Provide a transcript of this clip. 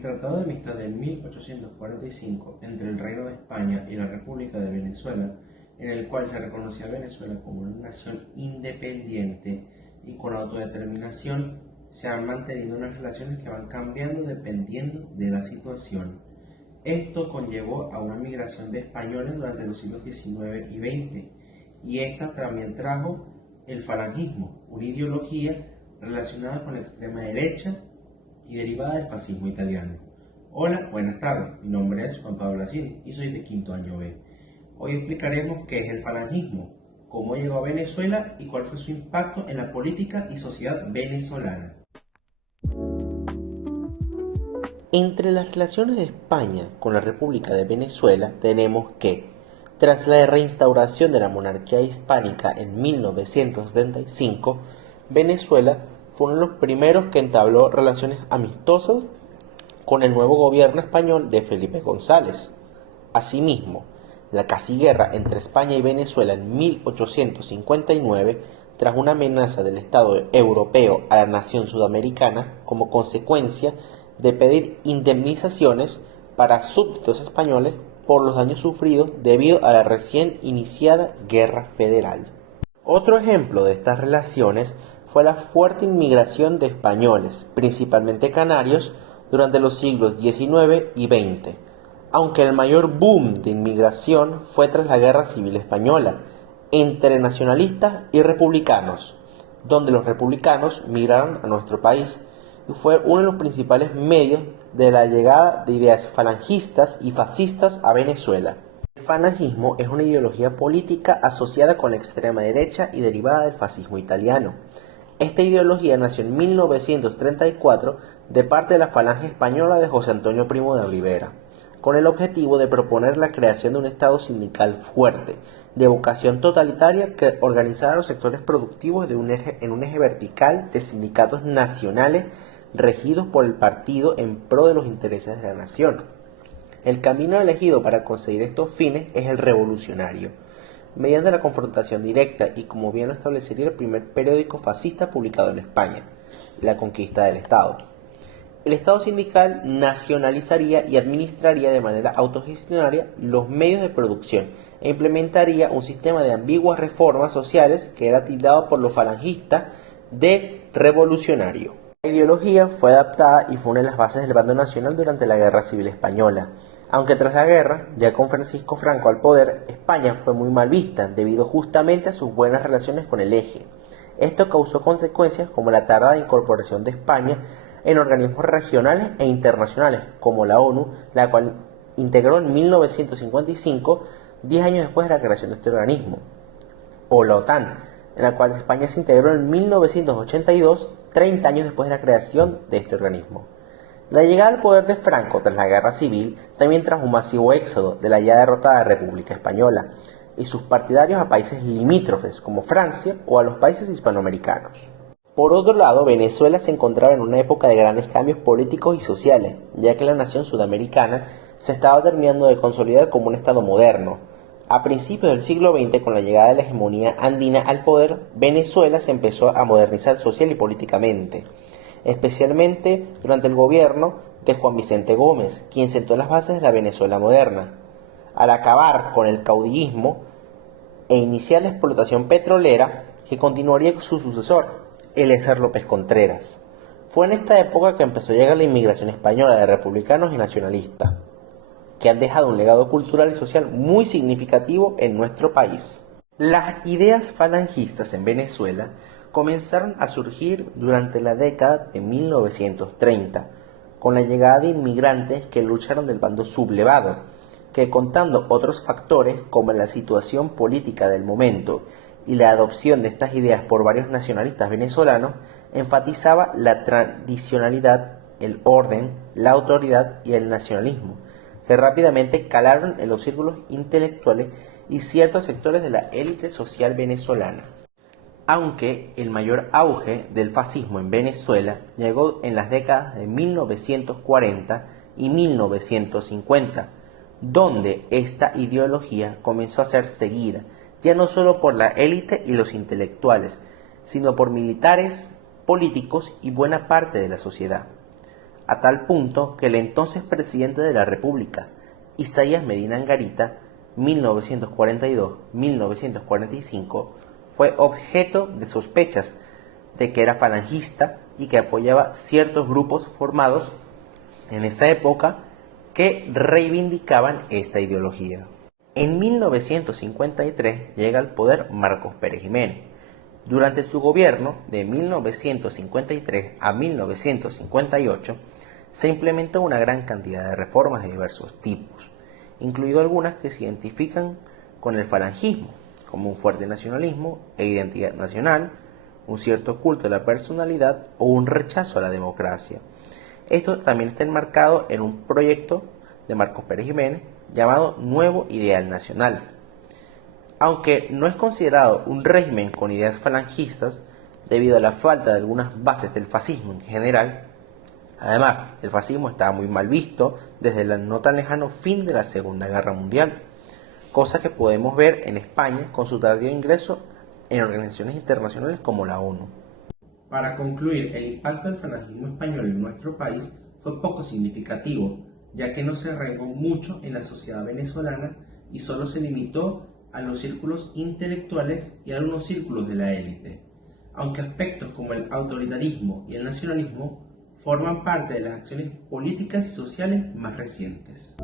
El Tratado de Amistad de 1845 entre el Reino de España y la República de Venezuela, en el cual se reconocía a Venezuela como una nación independiente y con autodeterminación, se han mantenido unas relaciones que van cambiando dependiendo de la situación. Esto conllevó a una migración de españoles durante los siglos XIX y XX, y esta también trajo el falangismo, una ideología relacionada con la extrema derecha y derivada del fascismo italiano. Hola, buenas tardes, mi nombre es Juan Pablo Asini y soy de quinto año B. Hoy explicaremos qué es el falangismo, cómo llegó a Venezuela y cuál fue su impacto en la política y sociedad venezolana. Entre las relaciones de España con la República de Venezuela tenemos que, tras la reinstauración de la monarquía hispánica en 1975, Venezuela fue uno de los primeros que entabló relaciones amistosas con el nuevo gobierno español de Felipe González. Asimismo, la casi guerra entre España y Venezuela en 1859 tras una amenaza del Estado europeo a la nación sudamericana como consecuencia de pedir indemnizaciones para súbditos españoles por los daños sufridos debido a la recién iniciada Guerra Federal. Otro ejemplo de estas relaciones fue la fuerte inmigración de españoles, principalmente canarios, durante los siglos XIX y XX, aunque el mayor boom de inmigración fue tras la Guerra Civil Española, entre nacionalistas y republicanos, donde los republicanos migraron a nuestro país y fue uno de los principales medios de la llegada de ideas falangistas y fascistas a Venezuela. El falangismo es una ideología política asociada con la extrema derecha y derivada del fascismo italiano. Esta ideología nació en 1934 de parte de la Falange Española de José Antonio Primo de Rivera, con el objetivo de proponer la creación de un Estado sindical fuerte, de vocación totalitaria que organizara los sectores productivos en un eje vertical de sindicatos nacionales regidos por el partido en pro de los intereses de la nación. El camino elegido para conseguir estos fines es el revolucionario, mediante la confrontación directa y como bien lo establecería el primer periódico fascista publicado en España, La Conquista del Estado. El Estado sindical nacionalizaría y administraría de manera autogestionaria los medios de producción e implementaría un sistema de ambiguas reformas sociales que era tildado por los falangistas de revolucionario. La ideología fue adaptada y fue una de las bases del bando nacional durante la Guerra Civil Española. Aunque tras la guerra, ya con Francisco Franco al poder, España fue muy mal vista debido justamente a sus buenas relaciones con el eje. Esto causó consecuencias como la tardada incorporación de España en organismos regionales e internacionales, como la ONU, la cual integró en 1955, 10 años después de la creación de este organismo, o la OTAN, en la cual España se integró en 1982, 30 años después de la creación de este organismo. La llegada al poder de Franco tras la Guerra Civil también trajo un masivo éxodo de la ya derrotada República Española y sus partidarios a países limítrofes como Francia o a los países hispanoamericanos. Por otro lado, Venezuela se encontraba en una época de grandes cambios políticos y sociales, ya que la nación sudamericana se estaba terminando de consolidar como un Estado moderno. A principios del siglo XX, con la llegada de la hegemonía andina al poder, Venezuela se empezó a modernizar social y políticamente, especialmente durante el gobierno de Juan Vicente Gómez, quien sentó las bases de la Venezuela moderna. Al acabar con el caudillismo e iniciar la explotación petrolera que continuaría con su sucesor, Eliezer López Contreras. Fue en esta época que empezó a llegar la inmigración española de republicanos y nacionalistas, que han dejado un legado cultural y social muy significativo en nuestro país. Las ideas falangistas en Venezuela comenzaron a surgir durante la década de 1930, con la llegada de inmigrantes que lucharon del bando sublevado, que contando otros factores como la situación política del momento y la adopción de estas ideas por varios nacionalistas venezolanos, enfatizaba la tradicionalidad, el orden, la autoridad y el nacionalismo, que rápidamente calaron en los círculos intelectuales y ciertos sectores de la élite social venezolana. Aunque el mayor auge del fascismo en Venezuela llegó en las décadas de 1940 y 1950, donde esta ideología comenzó a ser seguida ya no solo por la élite y los intelectuales, sino por militares, políticos y buena parte de la sociedad. a tal punto que el entonces presidente de la República, Isaías Medina Angarita, 1942-1945, fue objeto de sospechas de que era falangista y que apoyaba ciertos grupos formados en esa época que reivindicaban esta ideología. En 1953 llega al poder Marcos Pérez Jiménez. Durante su gobierno, de 1953 a 1958, se implementó una gran cantidad de reformas de diversos tipos, incluido algunas que se identifican con el falangismo, como un fuerte nacionalismo e identidad nacional, un cierto culto a la personalidad o un rechazo a la democracia. Esto también está enmarcado en un proyecto de Marcos Pérez Jiménez llamado Nuevo Ideal Nacional. Aunque no es considerado un régimen con ideas falangistas debido a la falta de algunas bases del fascismo en general, además el fascismo estaba muy mal visto desde el no tan lejano fin de la Segunda Guerra Mundial, cosa que podemos ver en España con su tardío ingreso en organizaciones internacionales como la ONU. Para concluir, el impacto del falangismo español en nuestro país fue poco significativo, ya que no se arraigó mucho en la sociedad venezolana y solo se limitó a los círculos intelectuales y a algunos círculos de la élite, aunque aspectos como el autoritarismo y el nacionalismo forman parte de las acciones políticas y sociales más recientes.